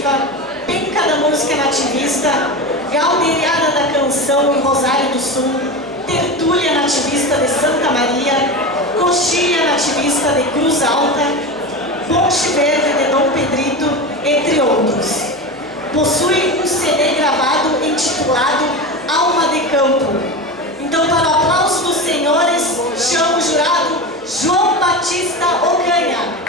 nativa, penca da música nativista, galderiada da canção em Rosário do Sul, tertúlia nativista de Santa Maria, coxilha nativista de Cruz Alta, ponche verde de Dom Pedrito, entre outros. Possui um CD gravado intitulado Alma de Campo. Então, para o aplauso dos senhores, chamo o jurado João Batista Ocanha.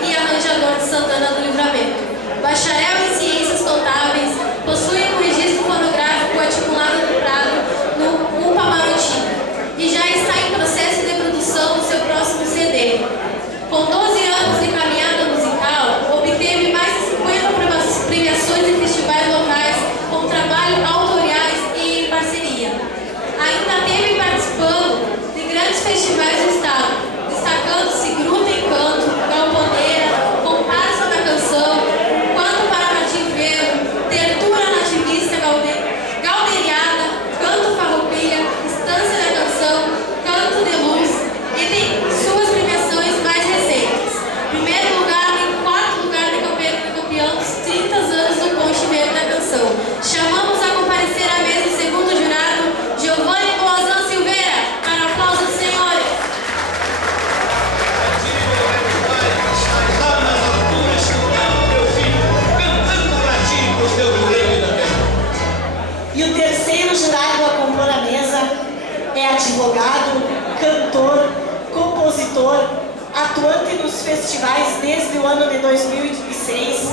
E arranjador de Santana do Livramento. Bacharel em Ciências Contábeis, possui um registro fonográfico articulado no Prado, no UPA Marotino, e já está em processo de produção do seu próximo CD. Com 12 anos de caminhada musical, obteve mais de 50 premiações em festivais locais com trabalhos autoriais e em parceria. Ainda teve participando de grandes festivais do estado, destacando-se Gruta em Canto, Galponeira, Comparsa da Canção, Quanto para Nativeiro, Tertura Nativista Galderiada, Canto Farroupilha, Estância da Canção, Canto de Luz, e tem suas premiações mais recentes. Primeiro lugar e quarto lugar de campeão dos 30 anos do Ponche Verde da Canção. Chamamos a comparecer à mesa o segundo jurado, Giovanni Boazan Silveira, para aplausos dos senhores. E o terceiro jurado a compor a mesa é advogado, cantor, compositor, atuante nos festivais desde o ano de 2006.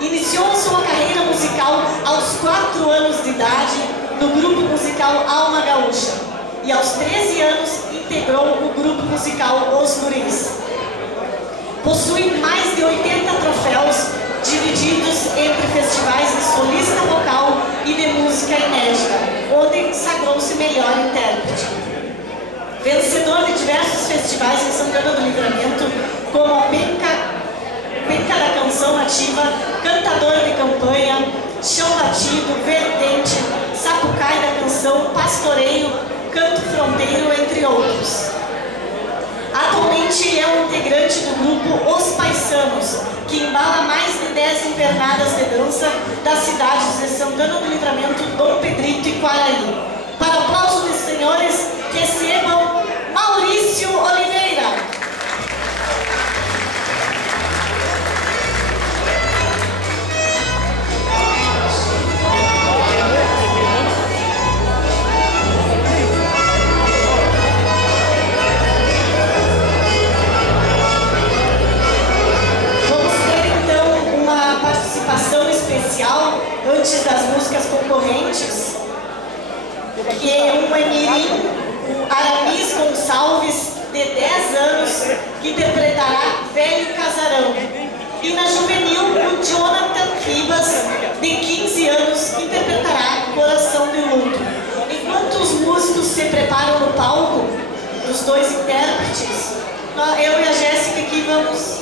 Iniciou sua carreira musical aos 4 anos de idade no grupo musical Alma Gaúcha e aos 13 anos integrou o grupo musical Os Guris. Possui mais de 80 troféus divididos entre festivais de solista vocal e de música inédita, onde sagrou-se melhor intérprete. Vencedor de diversos festivais em Santana do Livramento, como a Penca da Canção Nativa, Cantador de Campanha, Chão Batido, Vertente, Sapucai da Canção, Pastoreio, Canto Fronteiro, entre outros. Atualmente é um integrante do grupo Os Paisanos, que embala mais de 10 invernadas de dança das cidades de Santana do Livramento, Dom Pedrito e Quaraí. Para o aplauso dos senhores, recebam Maurício Oliveira. Antes das músicas concorrentes, que é um emirim, o Aramis Gonçalves, de 10 anos, que interpretará Velho Casarão. E na juvenil, o Jonathan Ribas, de 15 anos, que interpretará Coração de Luto. Enquanto os músicos se preparam no palco, os dois intérpretes, eu e a Jéssica aqui vamos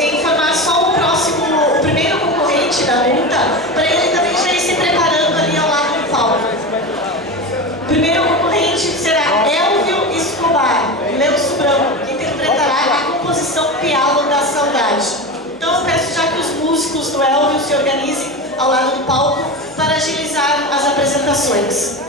informar só o primeiro concorrente da luta, para ele também já ir se preparando ali ao lado do palco. O primeiro concorrente será Elvio Escobar, Lenço Branco, que interpretará a composição Pialo da Saudade. Então eu peço já que os músicos do Elvio se organizem ao lado do palco para agilizar as apresentações.